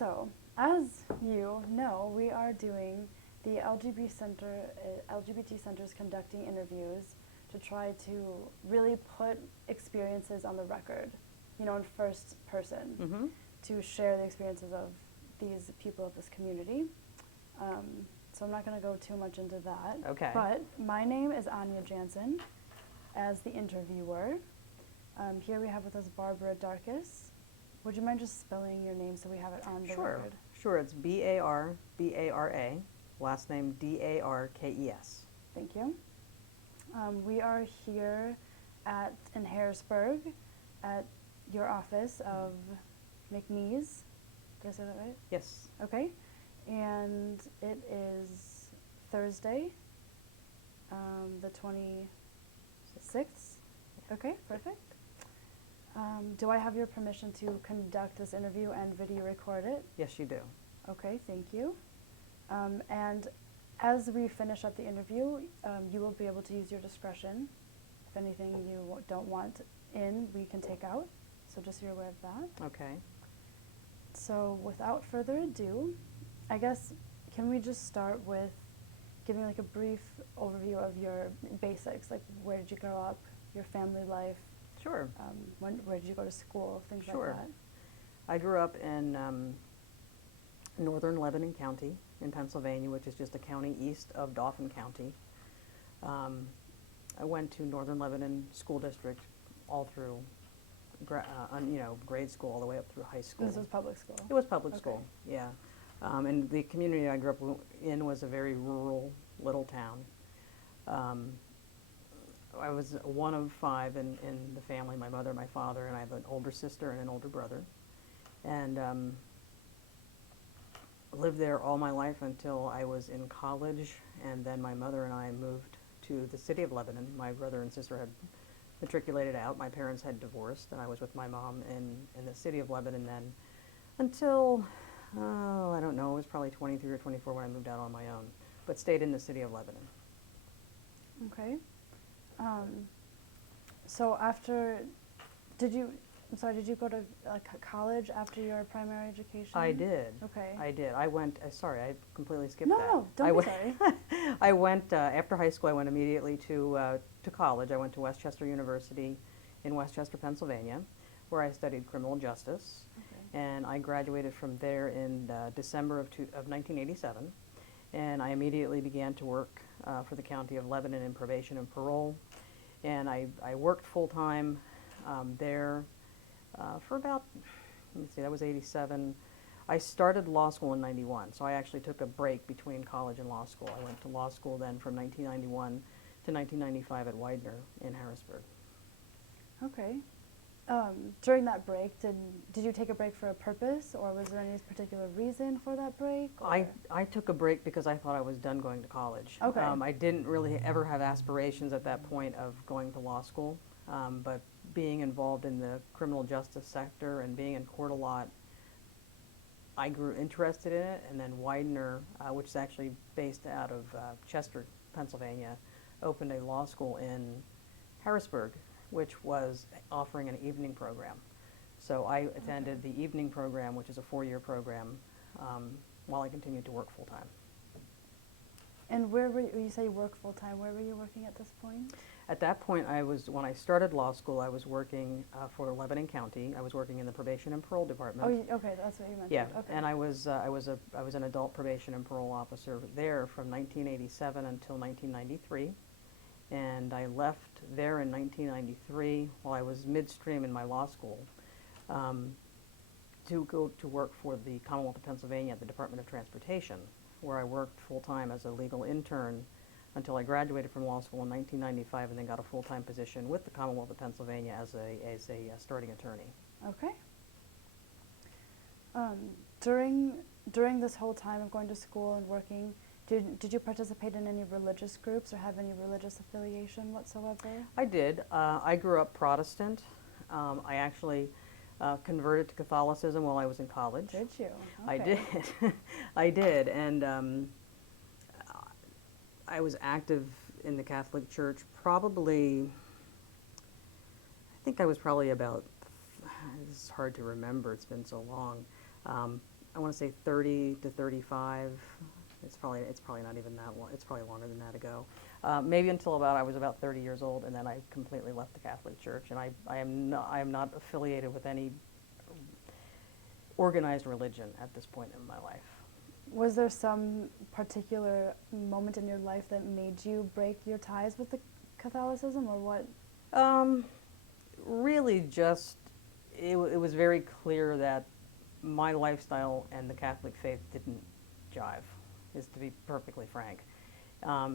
So, as you know, we are doing the LGBT Center's conducting interviews to try to really put experiences on the record, in first person, to share the experiences of these people of this community. So I'm not going to go too much into that. Okay. But my name is Anya Jensen as the interviewer. Here we have with us Barbara Darkus. Would you mind just spelling your name so we have it on the record? Sure. It's B-A-R-B-A-R-A, last name D-A-R-K-E-S. Thank you. We are here in Harrisburg at your office of McNeese. Did I say that right? Yes. Okay. And it is Thursday, the 26th. Okay, perfect. Do I have your permission to conduct this interview and video record it? Yes, you do. Okay, thank you. And as we finish up the interview, you will be able to use your discretion. If anything you don't want in, we can take out. So just so you're aware of that. Okay. So without further ado, I guess, can we just start with giving like a brief overview of your basics, like where did you grow up, your family life? Sure. Where did you go to school, things like Sure. that? I grew up in northern Lebanon County in Pennsylvania, which is just a county east of Dauphin County. I went to Northern Lebanon School District all through, grade school all the way up through high school. This was public school? It was public Okay. school, yeah. And the community I grew up in was a very rural little town. I was one of five in the family, my mother, my father, and I have an older sister and an older brother. And lived there all my life until I was in college, and then my mother and I moved to the city of Lebanon. My brother and sister had matriculated out. My parents had divorced, and I was with my mom in the city of Lebanon then until, I don't know, it was probably 23 or 24 when I moved out on my own, but stayed in the city of Lebanon. Okay. So after, did you go to college after your primary education? I did. Okay. I did. I went, sorry, I completely skipped that. No, don't be sorry. I went, after high school, I went immediately to college. I went to Westchester University in Westchester, Pennsylvania, where I studied criminal justice. Okay. And I graduated from there in December of 1987. And I immediately began to work for the County of Lebanon in probation and parole. And I worked full-time there for about, let me see, that was 87. I started law school in 91, so I actually took a break between college and law school. I went to law school then from 1991 to 1995 at Widener in Harrisburg. Okay. During that break, did you take a break for a purpose, or was there any particular reason for that break? I took a break because I thought I was done going to college. Okay. I didn't really ever have aspirations at that point of going to law school, but being involved in the criminal justice sector and being in court a lot, I grew interested in it, and then Widener, which is actually based out of Chester, Pennsylvania, opened a law school in Harrisburg, which was offering an evening program. So I attended the evening program, which is a 4-year program, while I continued to work full-time. And where were you say you work full-time, where were you working at this point? At that point, when I started law school, I was working for Lebanon County. I was working in the probation and parole department. Oh, okay, that's what you mentioned. Yeah, Okay. and I was an adult probation and parole officer there from 1987 until 1993. And I left there in 1993 while I was midstream in my law school to go to work for the Commonwealth of Pennsylvania at the Department of Transportation, where I worked full-time as a legal intern until I graduated from law school in 1995 and then got a full-time position with the Commonwealth of Pennsylvania as a starting attorney. Okay. During this whole time of going to school and working, did you participate in any religious groups or have any religious affiliation whatsoever? I did. I grew up Protestant. I actually converted to Catholicism while I was in college. Did you? Okay. I did. I did. And I was active in the Catholic Church probably, I think I was probably about, it's hard to remember, it's been so long, I want to say 30 to 35. It's probably not even that long. It's probably longer than that ago. Maybe until I was about 30 years old, and then I completely left the Catholic Church, and I am not affiliated with any organized religion at this point in my life. Was there some particular moment in your life that made you break your ties with the Catholicism, or what? Really, just it was very clear that my lifestyle and the Catholic faith didn't jive, is to be perfectly frank.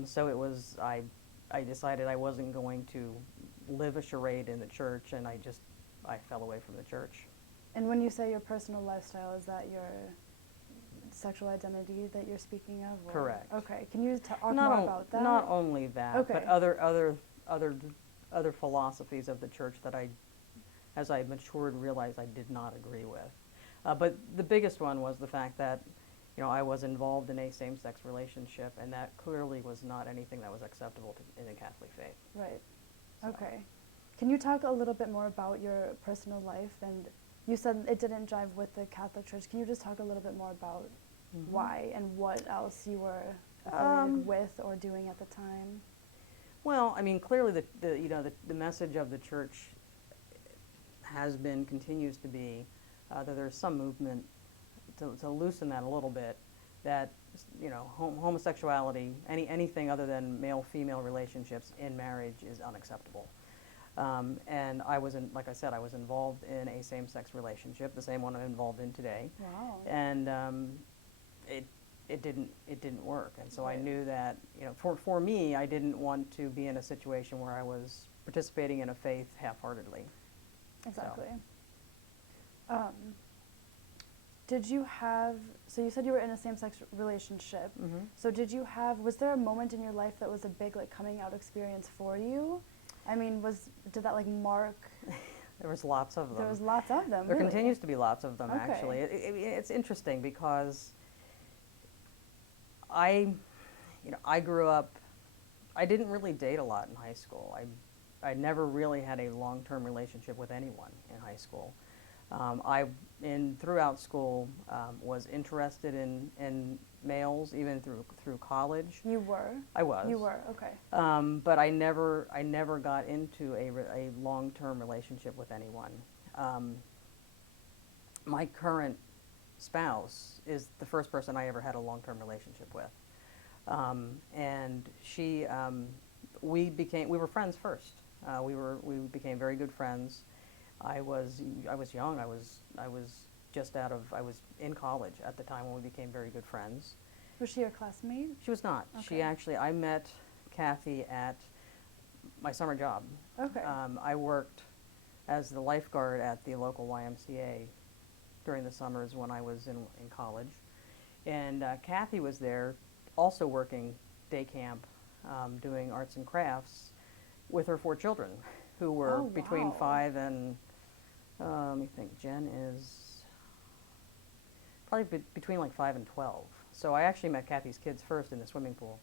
So it was, I decided I wasn't going to live a charade in the church, and I fell away from the church. And when you say your personal lifestyle, is that your sexual identity that you're speaking of? Or? Correct. Okay. Can you talk more about that? Not only that, okay. but other philosophies of the church that as I matured, realized I did not agree with. But the biggest one was the fact that, I was involved in a same-sex relationship, and that clearly was not anything that was acceptable in the Catholic faith. Right. So. Okay. Can you talk a little bit more about your personal life? And you said it didn't jive with the Catholic Church. Can you just talk a little bit more about why and what else you were affiliated with or doing at the time? Well, I mean, clearly the message of the church continues to be that there's some movement to loosen that a little bit, that homosexuality, anything other than male-female relationships in marriage is unacceptable. And like I said, I was involved in a same-sex relationship, the same one I'm involved in today. Wow. And it didn't work. And so right. I knew that, for me, I didn't want to be in a situation where I was participating in a faith half-heartedly. Exactly. So. So you said you were in a same-sex relationship. Mm-hmm. So was there a moment in your life that was a big coming out experience for you? I mean, did that mark? There was lots of them. There was lots of them, There really? continues to be lots of them, okay. actually. It's interesting because I grew up, I didn't really date a lot in high school. I never really had a long-term relationship with anyone in high school. Throughout school, was interested in males, even through college. You were? I was. You were, okay. But I never got into a long-term relationship with anyone. My current spouse is the first person I ever had a long-term relationship with. And we were friends first. We became very good friends. I was young. I was in college at the time when we became very good friends. Was she your classmate? She was not. Okay. I met Cathy at my summer job. Okay. I worked as the lifeguard at the local YMCA during the summers when I was in college. And Cathy was there also working day camp, doing arts and crafts with her 4 children, who were between 5 and, let me think, Jen is probably between 5 and 12. So I actually met Cathy's kids first in the swimming pool.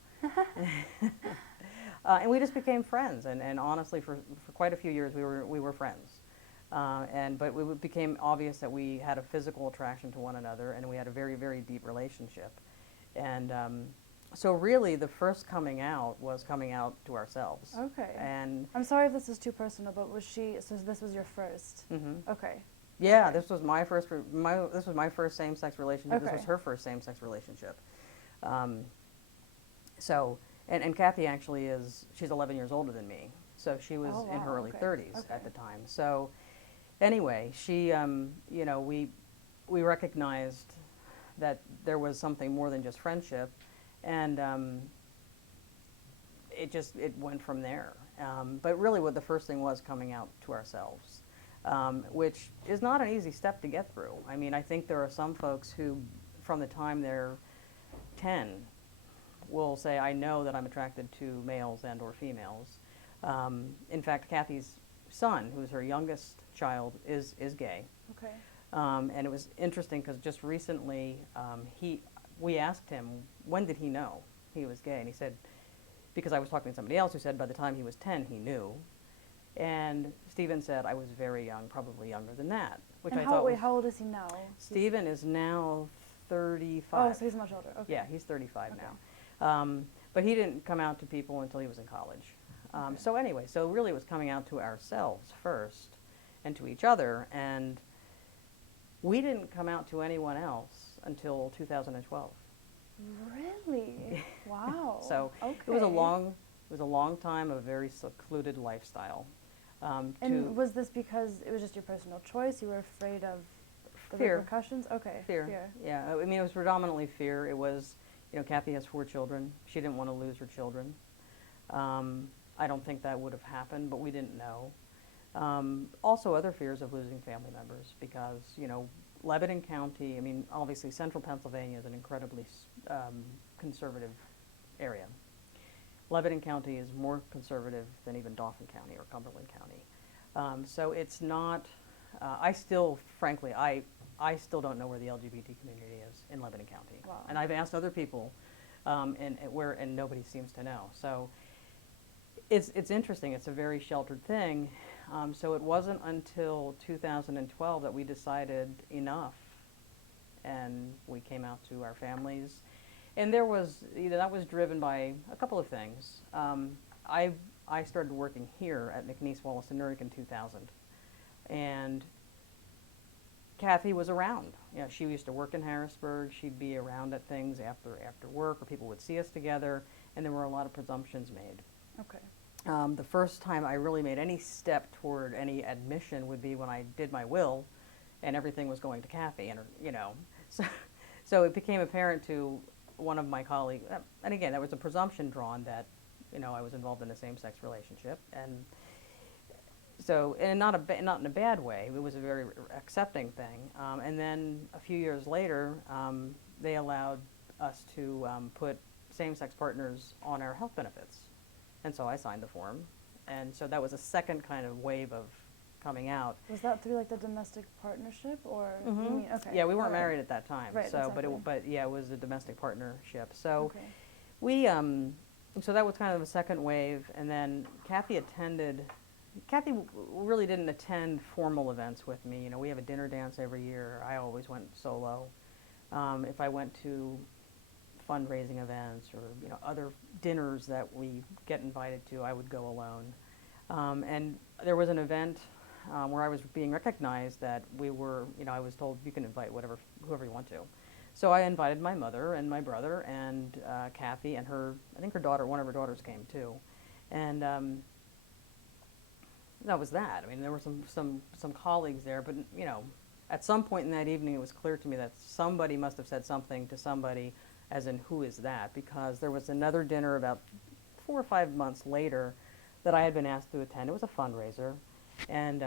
And we just became friends, and honestly, for quite a few years, we were friends. But it became obvious that we had a physical attraction to one another, and we had a very, very deep relationship. And so really, the first coming out was coming out to ourselves. Okay. And I'm sorry if this is too personal, but so this was your first? Mm-hmm. Okay. Yeah, okay. This was my first same-sex relationship. Okay. This was her first same-sex relationship. And Cathy actually she's 11 years older than me, so she was in her early 30s at the time. So anyway, she, we recognized that there was something more than just friendship, and it went from there. But really what the first thing was coming out to ourselves, which is not an easy step to get through. I mean, I think there are some folks who, from the time they're 10, will say, I know that I'm attracted to males and or females. In fact, Cathy's son, who's her youngest child, is gay. Okay. And it was interesting because just recently we asked him, when did he know he was gay? And he said, because I was talking to somebody else who said by the time he was 10, he knew. And Stephen said, I was very young, probably younger than that. Which and I thought how old is he now? Stephen is now 35. Oh, so he's much older. Okay. Yeah, he's 35 Okay. now. But he didn't come out to people until he was in college. Okay. So anyway, so really it was coming out to ourselves first and to each other. And we didn't come out to anyone else until 2012. Really? Wow. So okay. it was a long time of a very secluded lifestyle. And was this because it was just your personal choice? You were afraid of the Fear. repercussions? Okay. Fear. Yeah, I mean, it was predominantly fear. It was, Cathy has 4 children. She didn't want to lose her children. I don't think that would have happened, but we didn't know. Also other fears of losing family members because, Lebanon County, I mean, obviously central Pennsylvania is an incredibly conservative area. Lebanon County is more conservative than even Dauphin County or Cumberland County. So it's not, I still, frankly, I still don't know where the LGBT community is in Lebanon County. Wow. And I've asked other people, and nobody seems to know. So it's interesting. It's a very sheltered thing. So it wasn't until 2012 that we decided enough, and we came out to our families. And that was driven by a couple of things. I started working here at McNeese Wallace and Nurick in 2000, and Cathy was around. She used to work in Harrisburg. She'd be around at things after work, or people would see us together, and there were a lot of presumptions made. Okay. The first time I really made any step toward any admission would be when I did my will, and everything was going to Cathy, and so it became apparent to one of my colleagues, and again, there was a presumption drawn that, I was involved in a same-sex relationship, and so, and not in a bad way. It was a very accepting thing. And then a few years later, they allowed us to put same-sex partners on our health benefits, and so I signed the form, and so that was a second kind of wave of coming out. Was that through like the domestic partnership, or Mm-hmm. you mean, okay? Yeah, we weren't All right. married at that time. Right, So, exactly. but yeah, it was a domestic partnership. So Okay. we, so that was kind of a second wave, and then Cathy really didn't attend formal events with me. We have a dinner dance every year. I always went solo. If I went to fundraising events or other dinners that we get invited to, I would go alone. And there was an event where I was being recognized that we were, I was told you can invite whoever you want to. So I invited my mother and my brother and Cathy and I think one of her daughters came too. And that was that. I mean, there were some colleagues there, but at some point in that evening, it was clear to me that somebody must have said something to somebody, as in who is that? Because there was another dinner about 4 or 5 months later that I had been asked to attend. It was a fundraiser, and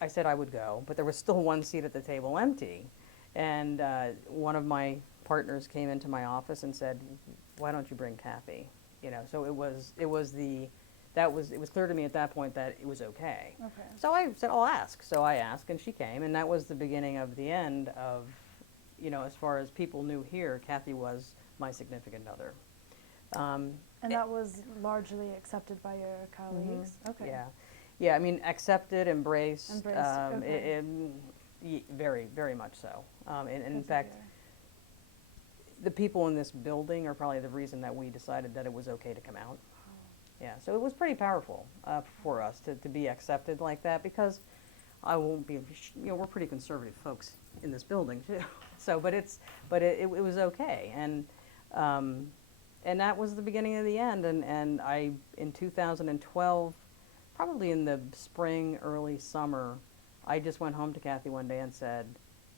I said I would go, but there was still one seat at the table empty, and one of my partners came into my office and said, "Why don't you bring Cathy?" So it was clear to me at that point that it was okay. Okay. So I said, I'll ask. So I asked, and she came, and that was the beginning of the end of, as far as people knew here, Cathy was my significant other. And that was largely accepted by your colleagues? Mm-hmm. Okay. Yeah. Yeah, I mean, accepted, embraced. Okay. Very, very much so. And in Good to fact, hear. the people in this building are probably the reason that we decided that it was okay to come out. Yeah, so it was pretty powerful for us to be accepted like that, because I won't be, we're pretty conservative folks in this building too. So, but it was okay, and that was the beginning of the end. And I, in 2012, probably in the spring, early summer, I just went home to Cathy one day and said,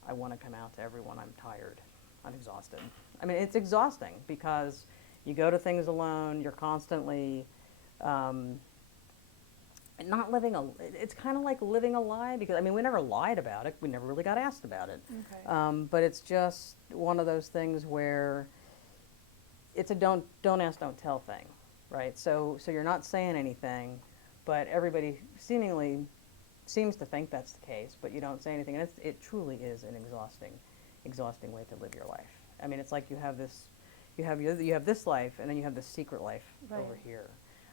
I want to come out to everyone. I'm tired. I'm exhausted. I mean, it's exhausting because you go to things alone. You're constantly not living it's kind of like living a lie, because I mean, we never lied about it. We never really got asked about it. Okay. But it's just one of those things where it's a don't ask, don't tell thing, right? So you're not saying anything, but everybody seemingly seems to think that's the case, but you don't say anything, and it truly is an exhausting way to live your life. I mean, it's like you have this life, and then you have this secret life over here.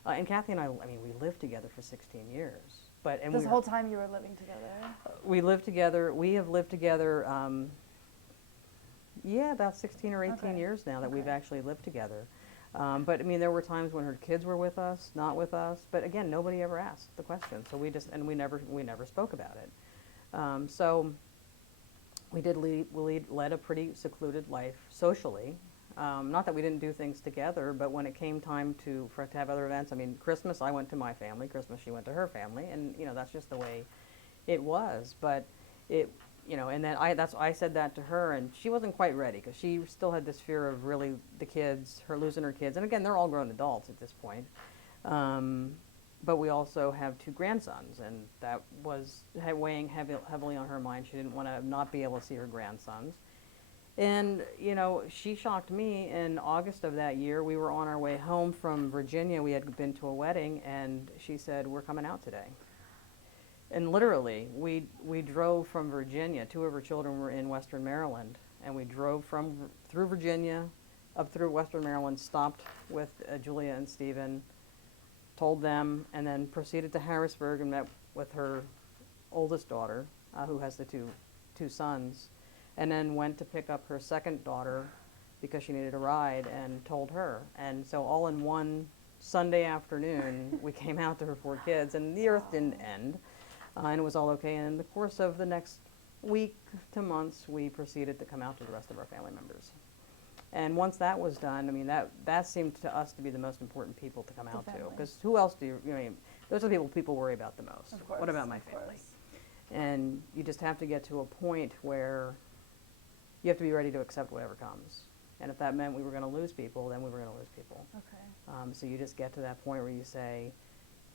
And Cathy and I mean, we lived together for 16 years. This whole time you were living together? We lived together. We have lived together Yeah, about 16 or 18 Okay. years now that we've Okay. actually lived together. But I mean, there were times when her kids were with us, not with us. But again, nobody ever asked the question, so we never spoke about it. So we did led a pretty secluded life socially. Not that we didn't do things together, but when it came time to have other events, I mean, Christmas I went to my family, Christmas she went to her family, and that's just the way it was. But it, and then I said that to her, and she wasn't quite ready because she still had this fear of really the kids, her losing her kids, and again they're all grown adults at this point. Um, but we also have two grandsons, and that was weighing heavily on her mind. She didn't want to not be able to see her grandsons. And, she shocked me in August of that year. We were on our way home from Virginia. We had been to a wedding, and she said, "We're coming out today." And literally, we drove from Virginia. Two of her children were in Western Maryland, and we drove through Virginia, up through Western Maryland, stopped with Julia and Stephen, told them, and then proceeded to Harrisburg and met with her oldest daughter, who has the two sons, and then went to pick up her second daughter because she needed a ride and told her. And so all in one Sunday afternoon, we came out to her four kids, and the earth didn't end, and it was all okay. And in the course of the next week to months, we proceeded to come out to the rest of our family members. And once that was done, I mean, that seemed to us to be the most important people to come out to. family. Because who else I mean, those are the people worry about the most. Of course. What about my of family? course. And you just have to get to a point where you have to be ready to accept whatever comes. And if that meant we were going to lose people, then we were going to lose people. Okay. So you just get to that point where you say,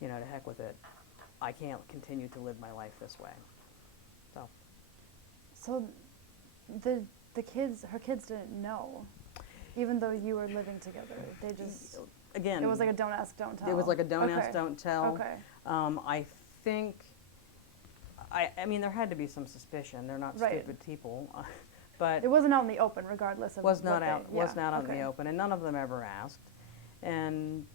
to heck with it. I can't continue to live my life this way. So the kids, her kids didn't know, even though you were living together. They just, Again, it was like a don't ask, don't tell. it was like a don't Okay. ask, don't tell. Okay. I think, I mean, there had to be some suspicion. They're not Right. stupid people, but It wasn't out in the open, regardless of was what not they, out was not out in okay. the open, and none of them ever asked. And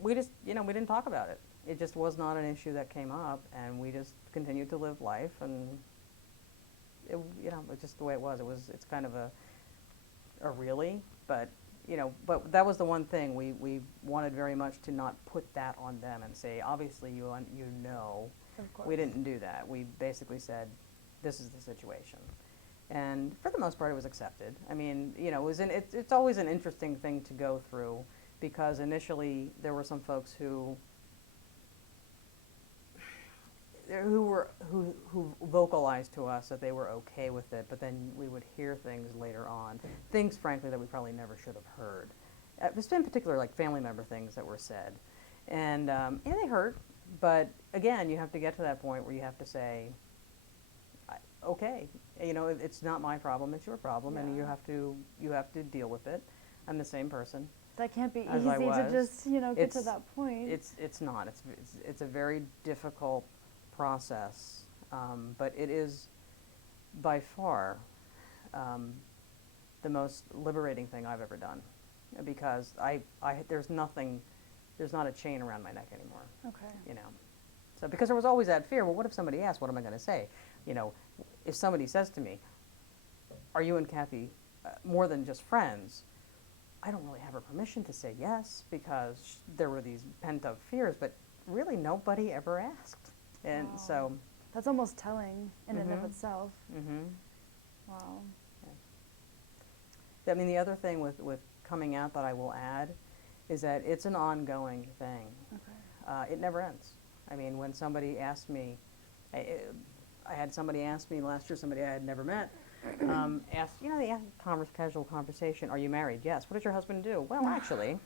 we just, we didn't talk about it. It just was not an issue that came up, and we just continued to live life, and it's just the way it was. It's kind of a really, but but that was the one thing we wanted very much to not put that on them and say, obviously Of course. we didn't do that. We basically said, this is the situation. And for the most part, it was accepted. I mean, it's always an interesting thing to go through, because initially there were some folks who vocalized to us that they were okay with it, but then we would hear things later on, things frankly that we probably never should have heard. There's been particular like family member things that were said, and they hurt. But again, you have to get to that point where you have to say, okay, it's not my problem, it's your problem, and Yeah. you have to deal with it. I'm the same person. That can't be as easy I to was. just, get to that point. It's not. It's a very difficult process, but it is by far the most liberating thing I've ever done, because there's not a chain around my neck anymore. Okay. So because there was always that fear. Well, what if somebody asks? What am I going to say? If somebody says to me, "Are you and Cathy more than just friends?" I don't really have her permission to say yes, because there were these pent-up fears, but really nobody ever asked. And Wow. so, That's almost telling in and of Mhm. itself. mhm. Wow. I mean, the other thing with coming out that I will add is that it's an ongoing thing. Okay. It never ends. I mean, when somebody asked me, I had somebody ask me last year, somebody I had never met, asked, they ask casual conversation, "Are you married?" "Yes." "What does your husband do?" "Well, actually,"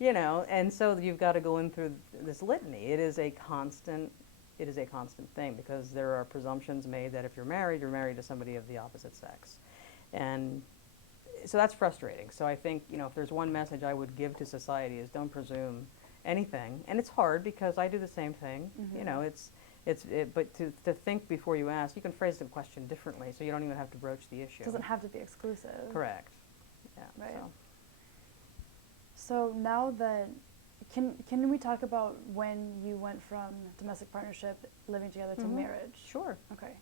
and so you've got to go in through this litany. It is a constant thing, because there are presumptions made that if you're married to somebody of the opposite sex. And so that's frustrating. So I think, if there's one message I would give to society is don't presume anything. And it's hard, because I do the same thing. Mhm. But to think before you ask, you can phrase the question differently, so you don't even have to broach the issue. It doesn't have to be exclusive. Correct. Yeah. Right. So now that, can we talk about when you went from domestic partnership, living together, to Mhm. marriage? Sure. Okay.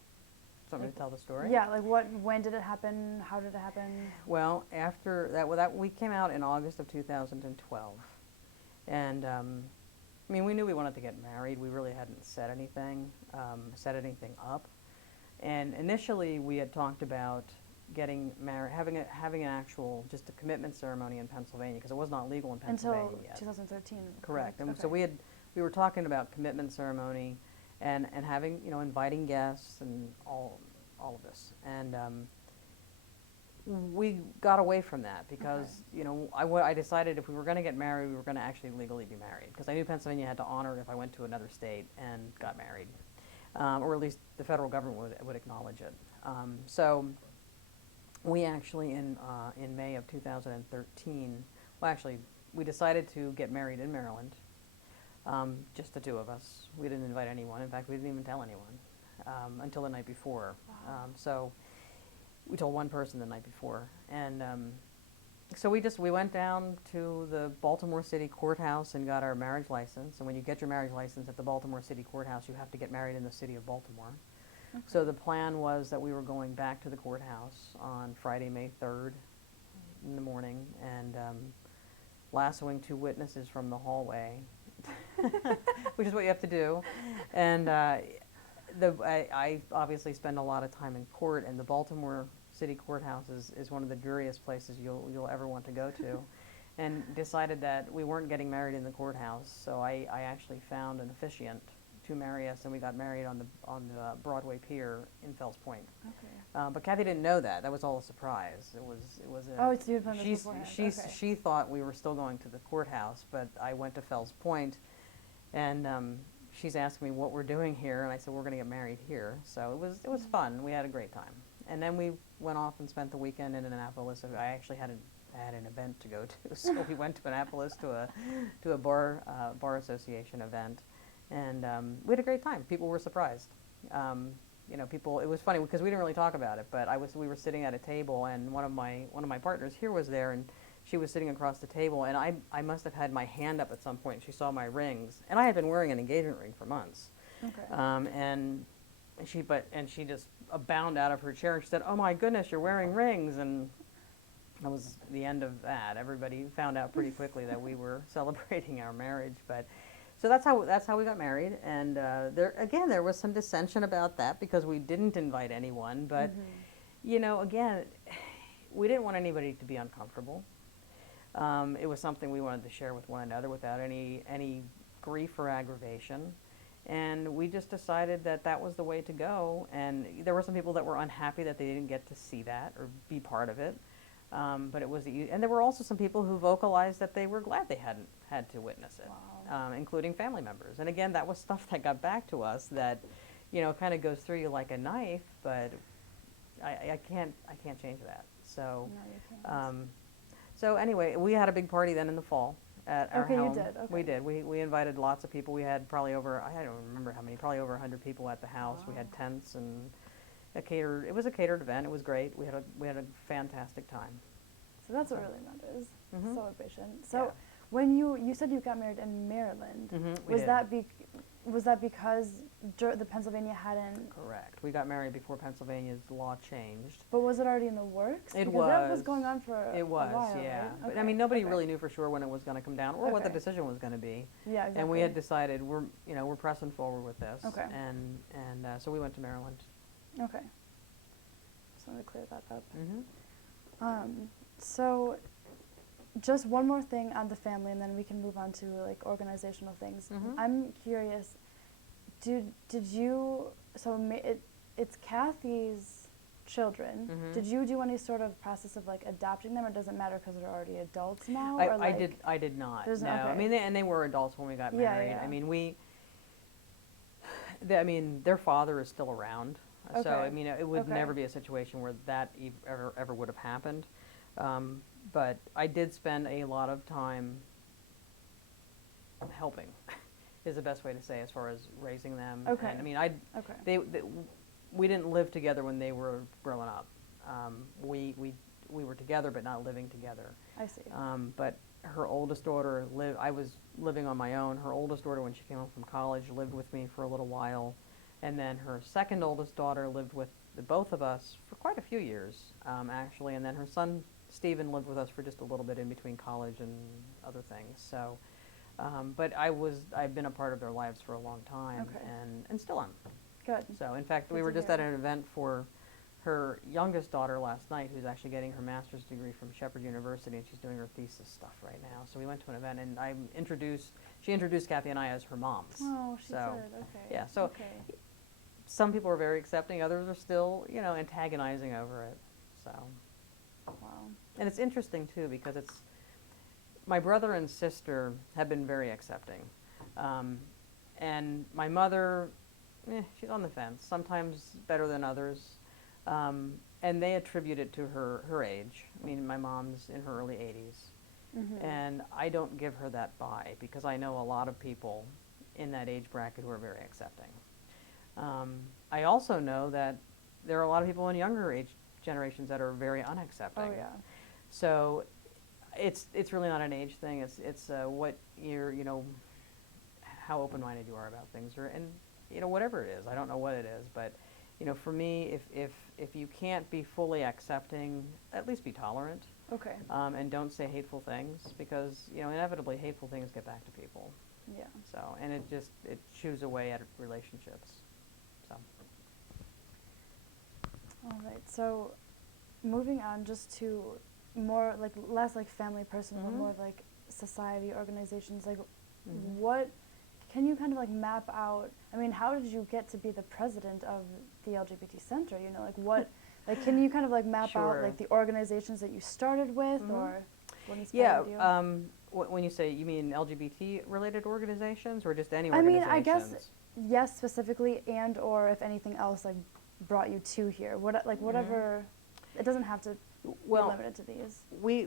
Want me to tell the story? Yeah, like when did it happen? How did it happen? Well, after that, we came out in August of 2012, and I mean, we knew we wanted to get married. We really hadn't set anything up, and initially we had talked about getting married, having an actual just a commitment ceremony in Pennsylvania because it was not legal in Pennsylvania Until yet. 2013. Correct, and okay. so we were talking about commitment ceremony, and having inviting guests and all of this, and we got away from that because I decided if we were going to get married, we were going to actually legally be married because I knew Pennsylvania had to honor it if I went to another state and got married, or at least the federal government would acknowledge it. So we actually in May of 2013, well actually we decided to get married in Maryland, just the two of us. We didn't invite anyone. In fact, we didn't even tell anyone until the night before. Wow. So we told one person the night before, and so we went down to the Baltimore City courthouse and got our marriage license. And when you get your marriage license at the Baltimore City courthouse, you have to get married in the city of Baltimore. Okay. So the plan was that we were going back to the courthouse on Friday, May 3rd in the morning, and lassoing two witnesses from the hallway, which is what you have to do. And I obviously spend a lot of time in court, and the Baltimore City Courthouse is one of the dreariest places you'll ever want to go to, and decided that we weren't getting married in the courthouse. So I actually found an officiant to marry us, and we got married on the Broadway Pier in Fells Point. Okay. But Cathy didn't know that. That was all a surprise. It was a. Oh, so you had planned this beforehand. Okay. She thought we were still going to the courthouse, but I went to Fells Point, and she's asking me what we're doing here, and I said we're going to get married here. So it was fun. We had a great time, and then we went off and spent the weekend in Annapolis. I actually had an event to go to, so we went to Annapolis to a bar association event, and we had a great time. People were surprised. People. It was funny because we didn't really talk about it, but we were sitting at a table, and one of my partners here was there, and she was sitting across the table, and I must have had my hand up at some point. She saw my rings, and I had been wearing an engagement ring for months. Okay. And she just bounded out of her chair and she said, "Oh my goodness, you're wearing rings!" And that was the end of that. Everybody found out pretty quickly that we were celebrating our marriage, but. So that's how we got married, and there was some dissension about that because we didn't invite anyone, but again, we didn't want anybody to be uncomfortable. It was something we wanted to share with one another without any grief or aggravation, and we just decided that was the way to go. And there were some people that were unhappy that they didn't get to see that or be part of it, but it was and there were also some people who vocalized that they were glad they hadn't had to witness it. Wow. Including family members. And again, that was stuff that got back to us that, kind of goes through you like a knife, but I can't change that. So, No, you can't. So anyway, we had a big party then in the fall at our home. Okay, you did. Okay. We did. We invited lots of people. We had probably over, I don't remember how many, probably over 100 people at the house. Wow. We had tents and it was a catered event. It was great. We had a fantastic time. So that's what really matters. Mhm. Celebration. So. Yeah. When you said you got married in Maryland, we was did. Was that because the Pennsylvania hadn't? Correct. We got married before Pennsylvania's law changed. But was it already in the works? It because was. That was going on for It was, a while, yeah. right? But Okay. I mean, nobody Okay. really knew for sure when it was going to come down or what the Okay. decision was going to be. Yeah, exactly. And we had decided we're pressing forward with this. Okay. And so we went to Maryland. Okay. Just wanted to clear that up. Mm-hmm. So, just one more thing on the family, and then we can move on to like organizational things. Mhm. I'm curious. Did you? So it's Cathy's children. Mhm. Did you do any sort of process of like adopting them, or does it matter because they're already adults now? Or I did not. There's No, no- I okay. mean, they were adults when we got Yeah, married. yeah. I mean, their father is still around. So Okay. I mean, it would Okay. never be a situation where that ever would have happened. But I did spend a lot of time helping, is the best way to say, as far as raising them. Okay. And I mean, Okay. we didn't live together when they were growing up. We were together, but not living together. I see. But her oldest daughter I was living on my own. Her oldest daughter, when she came home from college, lived with me for a little while. And then her second oldest daughter lived with both of us for quite a few years, actually, and then her son Stephen lived with us for just a little bit in between college and other things. So, but I've been a part of their lives for a long time, Okay. and still am. Good. So, in fact, Good we to were just hear. at an event for her youngest daughter last night, who's actually getting her master's degree from Shepherd University, and she's doing her thesis stuff right now. So we went to an event, and she introduced Cathy and I as her moms. Oh, she So, did. Okay. yeah, so Okay. some people are very accepting, others are still, antagonizing over it. So, Wow. and it's interesting too, because my brother and sister have been very accepting. And my mother, she's on the fence, sometimes better than others. And they attribute it to her age. I mean, my mom's in her early 80s. Mm-hmm. And I don't give her that bye, because I know a lot of people in that age bracket who are very accepting. I also know that there are a lot of people in younger age generations that are very unaccepting. Oh yeah. So it's really not an age thing. It's what you're, how open-minded you are about things, and whatever it is. I don't know what it is, but for me, if you can't be fully accepting, at least be tolerant. Okay. And don't say hateful things, because inevitably hateful things get back to people. Yeah. So, and it chews away at relationships. So. All right. So, moving on, just to more like less like family, personal, Mhm. more like society, organizations. Like, Mhm. what can you kind of like map out? I mean, how did you get to be the president of the LGBT Center? Like what? Like, can you kind of like map out Sure. like the organizations that you started with, Mhm. or what Yeah. inspired you? When you say, you mean LGBT-related organizations, or just any I mean, organizations? I guess yes, specifically, and or if anything else like brought you to here. What like whatever. It doesn't have to be limited to these. We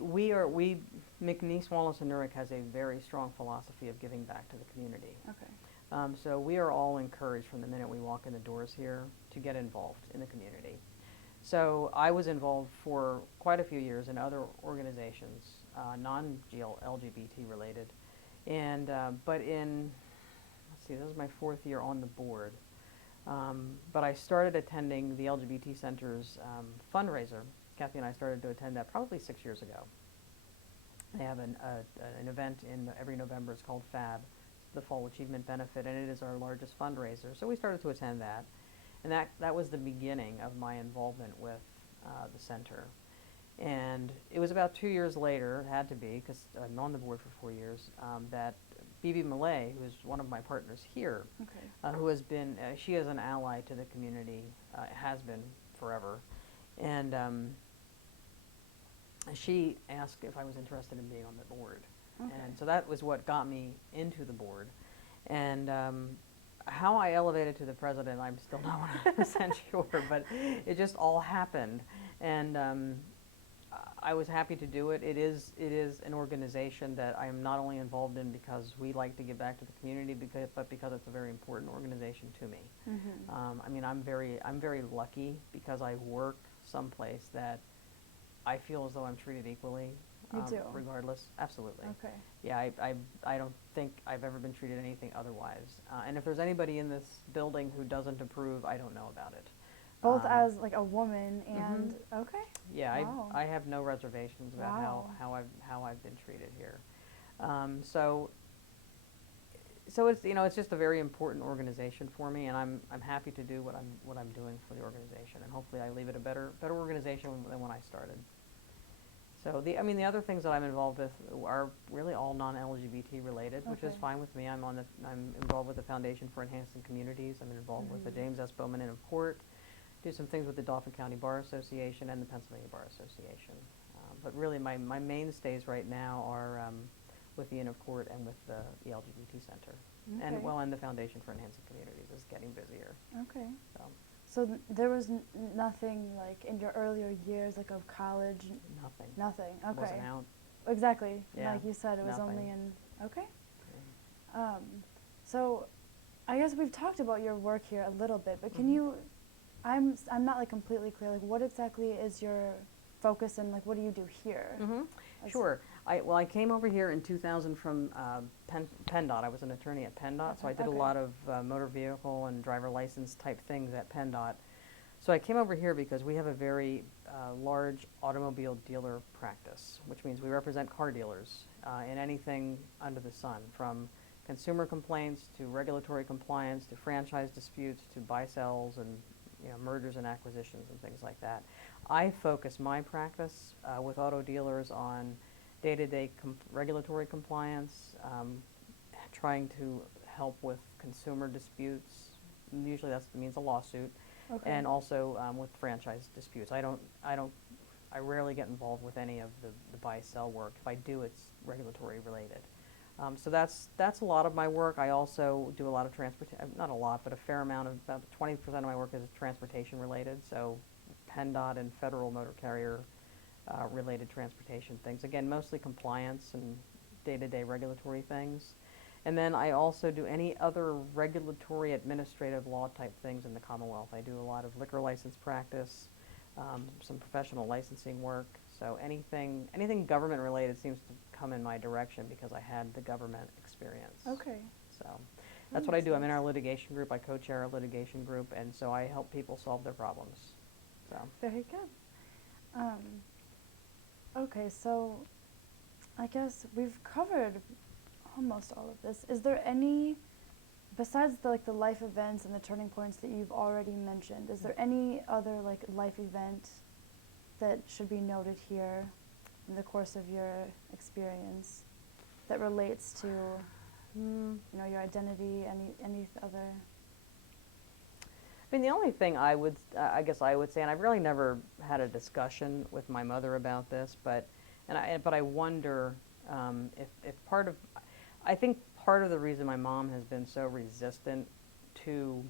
McNeese, Wallace, and Nurek has a very strong philosophy of giving back to the community. Okay. So we are all encouraged from the minute we walk in the doors here to get involved in the community. So I was involved for quite a few years in other organizations, non-LGBT related, and but let's see, this is my 4th year on the board. But I started attending the LGBT Center's fundraiser. Cathy and I started to attend that probably 6 years ago. They have an event every November. It's called FAB, the Fall Achievement Benefit, and it is our largest fundraiser. So we started to attend that, and that was the beginning of my involvement with the center. And it was about 2 years later, it had to be, because I'm on the board for 4 years, that Bibi Malay, who is one of my partners here, Okay. who has been, she is an ally to the community, has been forever, and she asked if I was interested in being on the board. Okay. And so that was what got me into the board. And how I elevated to the president, I'm still not 100% sure, but it just all happened. And I was happy to do it. It is an organization that I am not only involved in because we like to give back to the community, but because it's a very important organization to me. Mm-hmm. I mean, I'm very lucky because I work someplace that I feel as though I'm treated equally. You do? Regardless, absolutely. Okay. Yeah, I don't think I've ever been treated anything otherwise. And if there's anybody in this building who doesn't approve, I don't know about it. Both as like a woman and okay. Yeah, Wow. I have no reservations about Wow. how I've been treated here. So it's it's just a very important organization for me, and I'm happy to do what I'm doing for the organization, and hopefully I leave it a better organization than when I started. So the other things that I'm involved with are really all non-LGBT related, which is Okay. fine with me. I'm involved with the Foundation for Enhancing Communities. I'm involved with the James S. Bowman Inn of Court. Do some things with the Dauphin County Bar Association and the Pennsylvania Bar Association. But really my mainstays right now are with the Inn of Court and with the LGBT Center. Okay. And the Foundation for Enhancing Communities is getting busier. Okay. So There was nothing like in your earlier years, like of college. nothing. Nothing. Okay. Wasn't out. Exactly. Yeah, Like you said, it was nothing. only in. Okay. So, I guess we've talked about your work here a little bit, but can you? I'm not like completely clear. Like, what exactly is your focus and like what do you do here? As- Sure. I came over here in 2000 from PennDOT. I was an attorney at PennDOT, so I did a Okay. lot of motor vehicle and driver license type things at PennDOT. So I came over here because we have a very large automobile dealer practice, which means we represent car dealers in anything under the sun, from consumer complaints to regulatory compliance to franchise disputes to buy-sells and mergers and acquisitions and things like that. I focus my practice with auto dealers on day-to-day regulatory compliance, trying to help with consumer disputes. Usually that means a lawsuit. Okay. And also with franchise disputes. I rarely get involved with any of the buy-sell work. If I do, it's regulatory related. So that's a lot of my work. I also do a lot of not a lot, but a fair amount of, about 20% of my work is transportation related. So PennDOT and federal motor carrier related transportation things. Again, mostly compliance and day-to-day regulatory things. And then I also do any other regulatory administrative law type things in the Commonwealth. I do a lot of liquor license practice, some professional licensing work. So anything government related seems to come in my direction because I had the government experience. Okay. So that's what I do. I'm in our litigation group. I co-chair a litigation group, and so I help people solve their problems. So Very good. Okay, so I guess we've covered almost all of this. Is there any, besides the life events and the turning points that you've already mentioned, is there any other life event that should be noted here in the course of your experience that relates to your identity, any other? I mean, the only thing I guess I would say, and I've really never had a discussion with my mother about this, but I wonder if I think part of the reason my mom has been so resistant to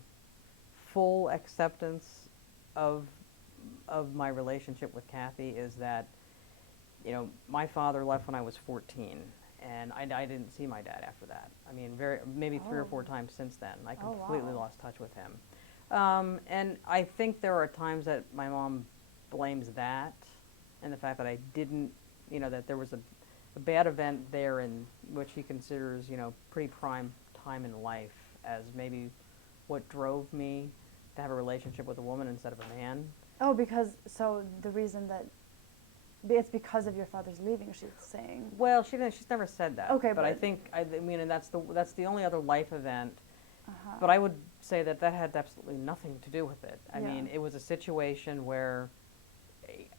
full acceptance of my relationship with Cathy is that, my father left when I was 14, and I didn't see my dad after that. I mean, maybe 3 or 4 times since then. I completely lost touch with him. And I think there are times that my mom blames that and the fact that I didn't, that there was a bad event there in which he considers, pretty prime time in life as maybe what drove me to have a relationship with a woman instead of a man. Oh, so the reason that it's because of your father's leaving, she's saying. Well, she's never said that. Okay, but I think, and that's the only other life event. Uh-huh. But I would say that had absolutely nothing to do with it. I mean, it was a situation where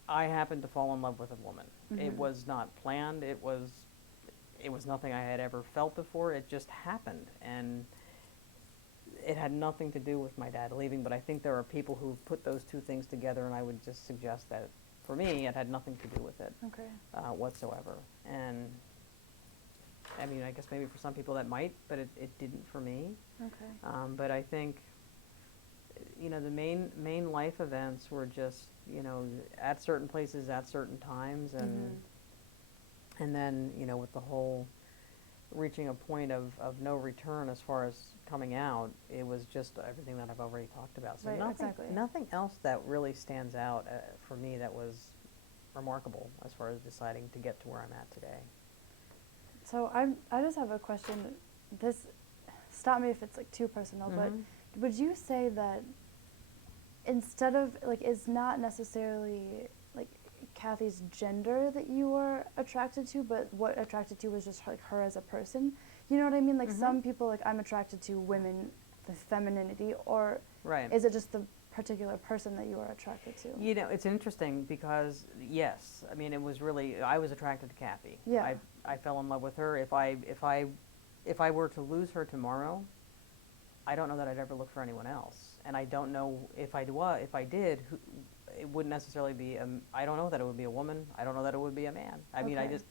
I happened to fall in love with a woman. Mm-hmm. It was not planned. It was nothing I had ever felt before. It just happened, and it had nothing to do with my dad leaving. But I think there are people who put those two things together, and I would just suggest that for me, it had nothing to do with it whatsoever. And I mean, I guess maybe for some people that might, but it didn't for me. Okay. But I think, the main life events were just, at certain places at certain times, and then, with the whole reaching a point of no return as far as coming out, it was just everything that I've already talked about. So nothing else that really stands out for me that was remarkable as far as deciding to get to where I'm at today. So I just have a question. This, stop me if it's too personal, but would you say that instead of it's not necessarily Cathy's gender that you were attracted to, but what attracted you was just her as a person? You know what I mean? Some people I'm attracted to women, the femininity, or is it just the particular person that you are attracted to? It's interesting because yes, I mean, it was really, I was attracted to Cathy. Yeah. I fell in love with her. If I were to lose her tomorrow, I don't know that I'd ever look for anyone else, and I don't know if I did, it wouldn't necessarily be. I don't know that it would be a woman. I don't know that it would be a man. I mean, that's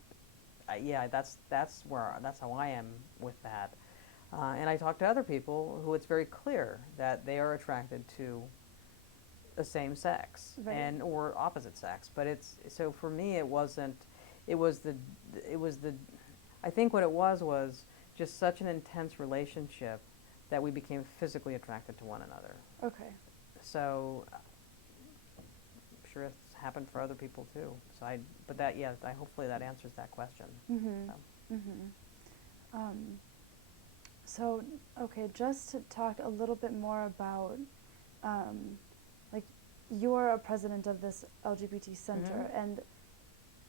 how I am with that. And I talk to other people who it's very clear that they are attracted to the same sex or opposite sex. But so for me, it wasn't. It was the. I think what it was just such an intense relationship that we became physically attracted to one another. Okay. So I'm sure it's happened for other people too. So hopefully that answers that question. Mm-hmm. So. Mm-hmm. Okay, just to talk a little bit more about, you're a president of this LGBT center, Mm-hmm. and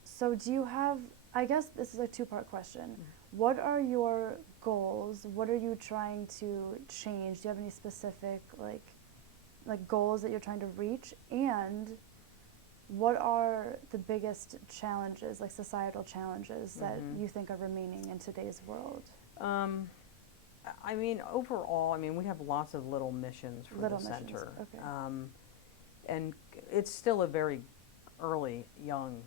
so do you have, I guess this is a two-part question. What are your goals? What are you trying to change? Do you have any specific like goals that you're trying to reach? And what are the biggest challenges, like societal challenges, that Mm-hmm. you think are remaining in today's world? I mean, overall, I mean, we have lots of little missions for Little the missions, center. okay. And it's still a very early, young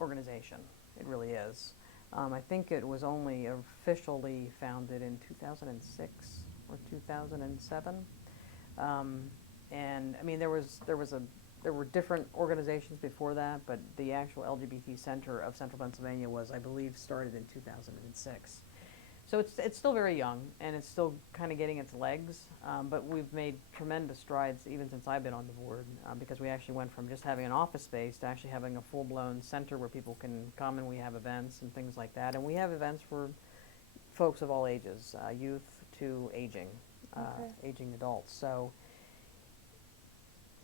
organization. It really is. I think it was only officially founded in 2006 or 2007. And I mean, there were different organizations before that, but the actual LGBT Center of Central Pennsylvania was, I believe, started in 2006. So it's still very young, and it's still kind of getting its legs, but we've made tremendous strides even since I've been on the board, because we actually went from just having an office space to actually having a full-blown center where people can come, and we have events and things like that. And we have events for folks of all ages, youth to aging, Okay. aging adults. So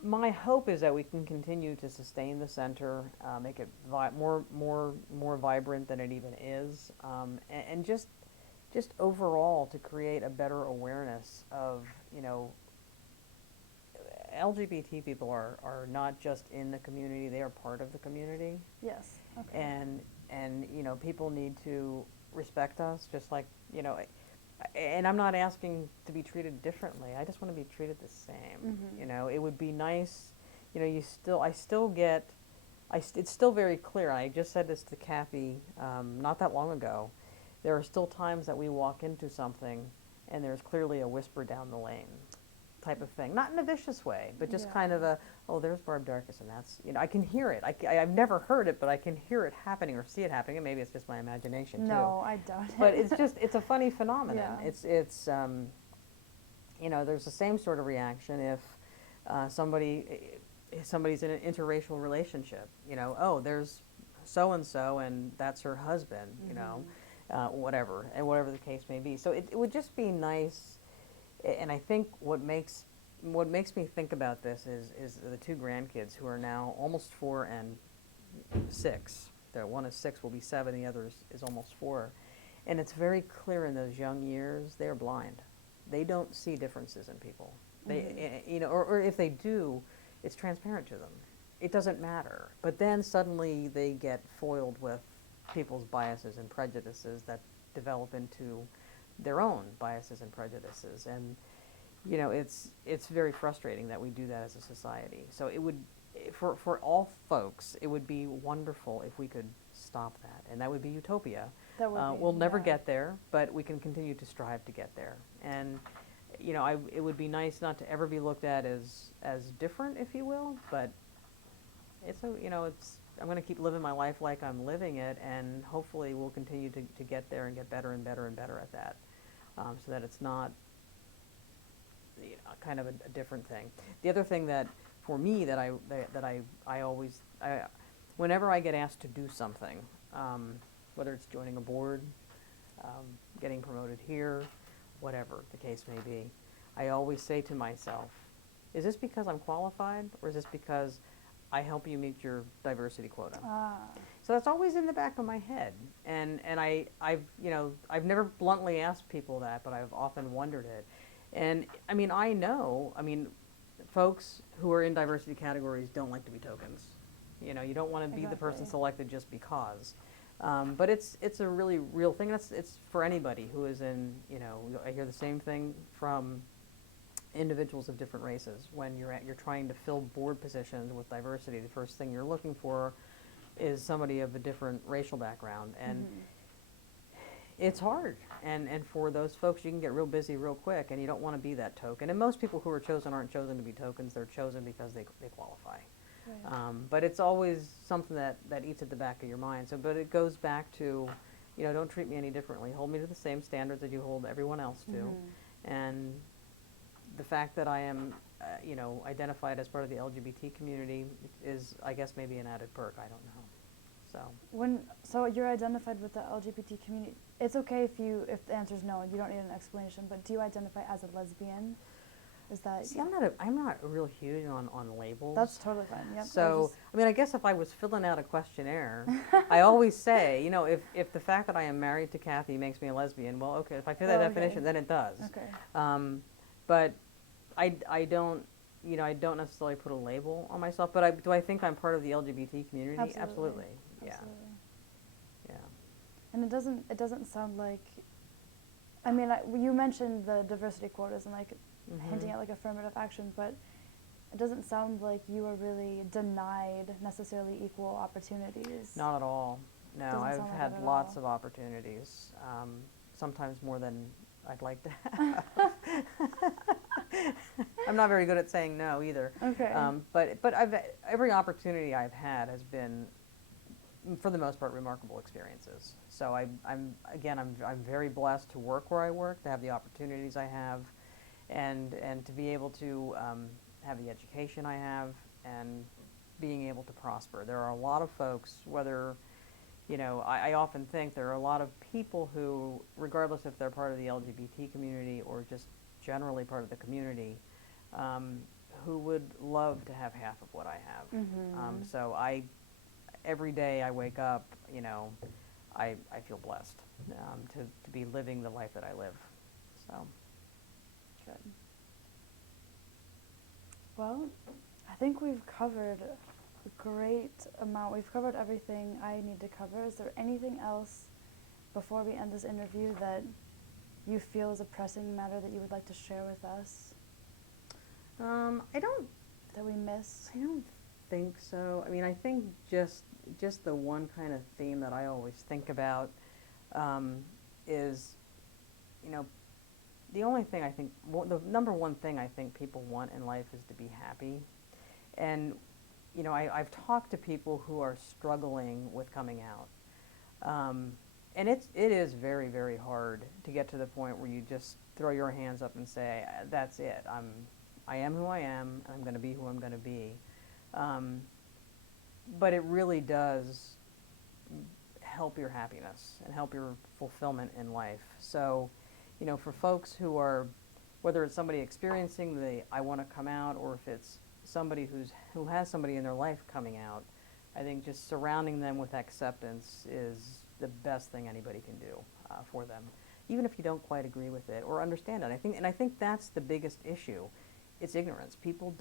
my hope is that we can continue to sustain the center, make it more vibrant than it even is, and just overall to create a better awareness of, you know, LGBT people are not just in the community, they are part of the community. Yes. Okay. And you know, people need to respect us just like, you know, and I'm not asking to be treated differently. I just want to be treated the same. Mhm. You know, it would be nice, you know, I still get, it's still very clear. I just said this to Cathy not that long ago. There are still times that we walk into something and there's clearly a whisper down the lane type of thing. Not in a vicious way, but just kind of a, oh, there's Barb Darkus, and that's, you know, I can hear it. I've never heard it, but I can hear it happening or see it happening, and maybe it's just my imagination too. No, I doubt it. But it's just, it's a funny phenomenon. Yeah. It's you know, there's the same sort of reaction if somebody's in an interracial relationship. You know, oh, there's so-and-so, and that's her husband, you know, whatever, and whatever the case may be. So it would just be nice, and I think what makes me think about this is the two grandkids who are now almost 4 and 6. One is 6, will be 7, the other is almost 4. And it's very clear in those young years, they're blind. They don't see differences in people. They, you know, or if they do, it's transparent to them. It doesn't matter. But then suddenly they get foiled with people's biases and prejudices that develop into their own biases and prejudices. And, you know, it's very frustrating that we do that as a society. So it would, for all folks, it would be wonderful if we could stop that. And that would be utopia. That would be, We'll never yeah. get there, but we can continue to strive to get there. And, you know, it would be nice not to ever be looked at as different, if you will, but it's a, you know, it's, I'm going to keep living my life like I'm living it, and hopefully we'll continue to get there and get better and better and better at that, so that it's not, you know, kind of a different thing. The other thing that, for me, that I always, whenever I get asked to do something, whether it's joining a board, getting promoted here, whatever the case may be, I always say to myself, is this because I'm qualified, or is this because I help you meet your diversity quota? So that's always in the back of my head, and I've you know, I've never bluntly asked people that, but I've often wondered it. And I mean, I know, I mean, folks who are in diversity categories don't like to be tokens. You know, you don't want to be the person selected just because. But it's a really real thing. It's for anybody who is in, you know, I hear the same thing from individuals of different races. When you're trying to fill board positions with diversity, the first thing you're looking for is somebody of a different racial background. And it's hard, and for those folks, you can get real busy real quick, and you don't want to be that token. And most people who are chosen aren't chosen to be tokens, they're chosen because they qualify. Right. But it's always something that eats at the back of your mind. So, but it goes back to, you know, don't treat me any differently. Hold me to the same standards that you hold everyone else to. And the fact that I am, you know, identified as part of the LGBT community is, I guess, maybe an added perk. I don't know. So you're identified with the LGBT community. It's okay if the answer is no, you don't need an explanation, but do you identify as a lesbian? Is that? See, I'm not real huge on labels. That's totally fine. Yep. So, I mean, I guess if I was filling out a questionnaire, I always say, you know, if the fact that I am married to Cathy makes me a lesbian, well, okay, if I fit that definition, then it does. Okay. But I don't, you know, I don't necessarily put a label on myself, but do I think I'm part of the LGBT community? Absolutely. Yeah. Absolutely. Yeah. And it doesn't sound like, I mean, you mentioned the diversity quotas and like hinting at like affirmative action, but it doesn't sound like you were really denied necessarily equal opportunities. Not at all. No, Doesn't I've sound like had that at lots all. of opportunities, sometimes more than I'd like to have. I'm not very good at saying no either. Okay. But every opportunity I've had has been, for the most part, remarkable experiences. So I'm very blessed to work where I work, to have the opportunities I have, and to be able to have the education I have, and being able to prosper. There are a lot of folks, whether, you know, I often think there are a lot of people who, regardless if they're part of the LGBT community or just generally part of the community, who would love to have half of what I have. So every day I wake up, you know, I feel blessed to be living the life that I live. So. Good. Well, I think we've covered a great amount. We've covered everything I need to cover. Is there anything else before we end this interview that you feel is a pressing matter that you would like to share with us? I don't. That we missed? I don't think so. I mean, I think just the one kind of theme that I always think about is, you know, the only thing I think, the number one thing I think people want in life is to be happy. And, you know, I've talked to people who are struggling with coming out. And it is very, very hard to get to the point where you just throw your hands up and say, that's it. I am who I am, and I'm going to be who I'm going to be. But it really does help your happiness and help your fulfillment in life. So, you know, for folks who are, whether it's somebody experiencing the I want to come out, or if it's somebody who has somebody in their life coming out, I think just surrounding them with acceptance is the best thing anybody can do for them, even if you don't quite agree with it or understand it. I think that's the biggest issue. It's ignorance. People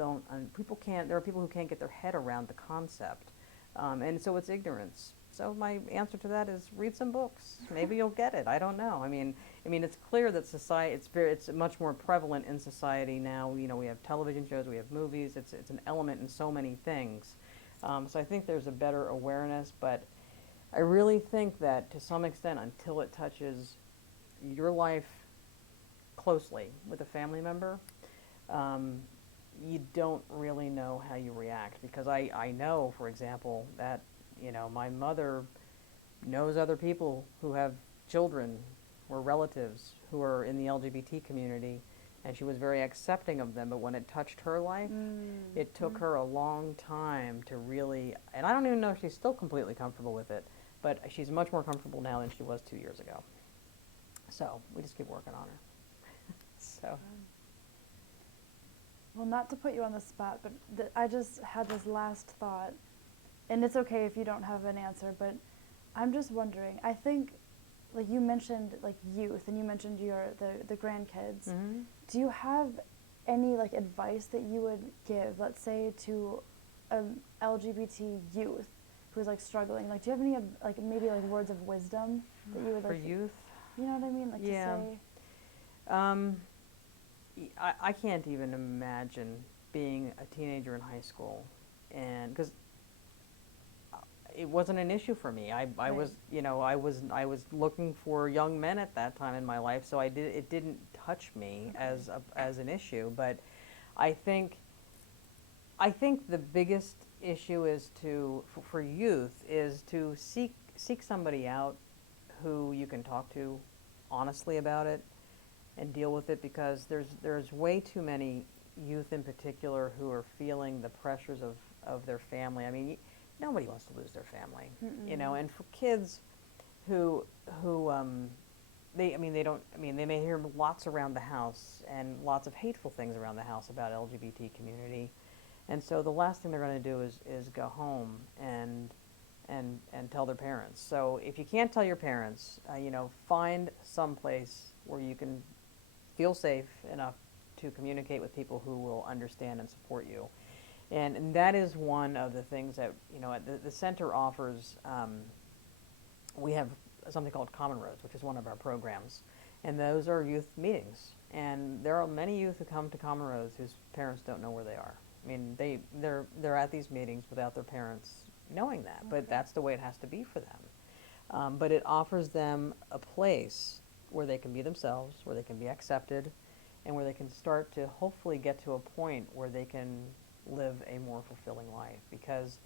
can't. There are people who can't get their head around the concept, and so it's ignorance. So my answer to that is read some books. Maybe you'll get it. I don't know. I mean, it's clear that society, it's much more prevalent in society now. You know, we have television shows, we have movies. It's an element in so many things. So I think there's a better awareness, but I really think that to some extent, until it touches your life closely with a family member, you don't really know how you react. Because I know, for example, that, you know, my mother knows other people who have children or relatives who are in the LGBT community, and she was very accepting of them, but when it touched her life, it took her a long time to really, and I don't even know if she's still completely comfortable with it, but she's much more comfortable now than she was 2 years ago. So we just keep working on her. So. Well, not to put you on the spot, but I just had this last thought, and it's okay if you don't have an answer, but I'm just wondering, I think, like you mentioned, like youth, and you mentioned the grandkids. Do you have any like advice that you would give, let's say, to LGBT youth who's like struggling? Like, do you have any like maybe like words of wisdom that you would like for youth? You know what I mean? Like Yeah. to say. I can't even imagine being a teenager in high school, and because it wasn't an issue for me. I Right. was, you know, I was looking for young men at that time in my life, so it didn't touch me as an issue. But I think the biggest issue is for youth is to seek somebody out who you can talk to honestly about it and deal with it, because there's way too many youth in particular who are feeling the pressures of their family. I mean, nobody wants to lose their family, you know. And for kids who they may hear lots around the house and lots of hateful things around the house about LGBT community. And so the last thing they're going to do is go home and tell their parents. So if you can't tell your parents, find some place where you can feel safe enough to communicate with people who will understand and support you. And that is one of the things that, the center offers. We have something called Common Roads, which is one of our programs. And those are youth meetings. And there are many youth who come to Common Roads whose parents don't know where they are. I mean, they're at these meetings without their parents knowing that, Okay. but that's the way it has to be for them. But it offers them a place where they can be themselves, where they can be accepted, and where they can start to hopefully get to a point where they can live a more fulfilling life. Because,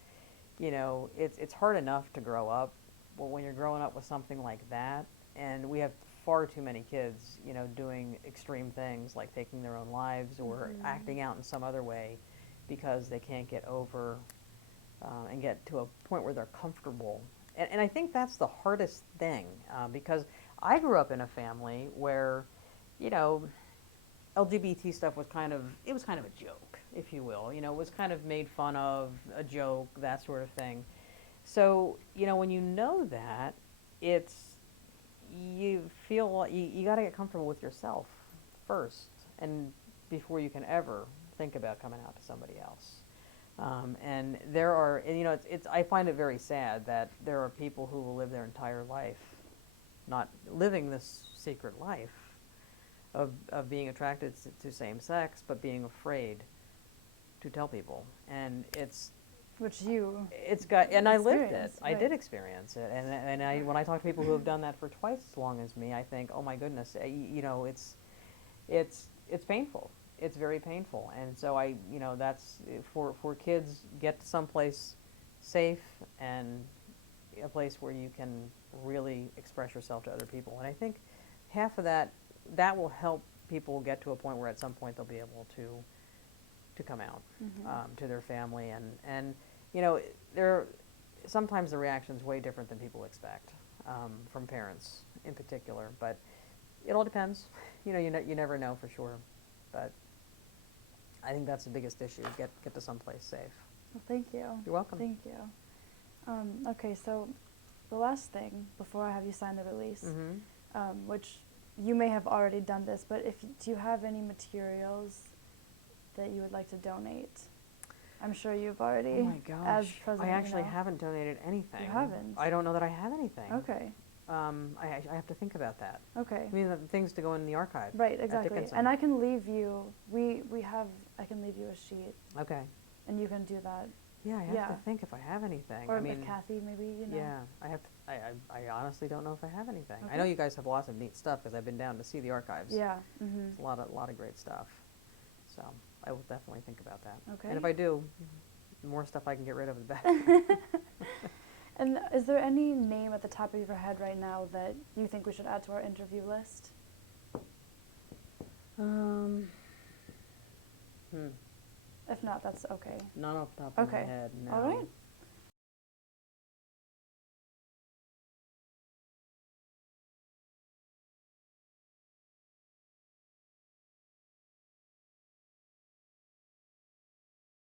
it's hard enough to grow up, but when you're growing up with something like that, and we have far too many kids, doing extreme things like taking their own lives or acting out in some other way because they can't get over and get to a point where they're comfortable. And I think that's the hardest thing, because I grew up in a family where, LGBT stuff was kind of a joke, if you will. It was kind of made fun of, a joke, that sort of thing. So, when you know that, you feel you got to get comfortable with yourself first, and before you can ever think about coming out to somebody else. And there are, I find it very sad that there are people who will live their entire life not living this secret life of being attracted to same sex, but being afraid to tell people. And I lived it. I did experience it. And when I talk to people who have done that for twice as long as me, I think, oh my goodness, it's painful. It's very painful. And so that's for kids, get to someplace safe and a place where you can really express yourself to other people. And I think half of that will help people get to a point where at some point they'll be able to come out to their family. And sometimes the reaction's way different than people expect, from parents in particular. But it all depends. You never know for sure. But I think that's the biggest issue, get to someplace safe. Well, thank you. You're welcome. Thank you. Okay, so the last thing before I have you sign the release, which you may have already done this, but do you have any materials that you would like to donate? I'm sure you've already. Oh my gosh! As president, I actually haven't donated anything. You haven't? I don't know that I have anything. Okay. I have to think about that. Okay. I mean, the things to go in the archive. Right, exactly. Dickinson. And I can leave you. I can leave you a sheet. Okay. And you can do that. Yeah, I have to think if I have anything. Or with Cathy, maybe, Yeah, I have to. I honestly don't know if I have anything. Okay. I know you guys have lots of neat stuff because I've been down to see the archives. Yeah. It's a lot of great stuff. So I will definitely think about that. Okay. And if I do, the more stuff I can get rid of, the better. And is there any name at the top of your head right now that you think we should add to our interview list? If not, that's okay. Not off the top of my Okay. head, no. All right.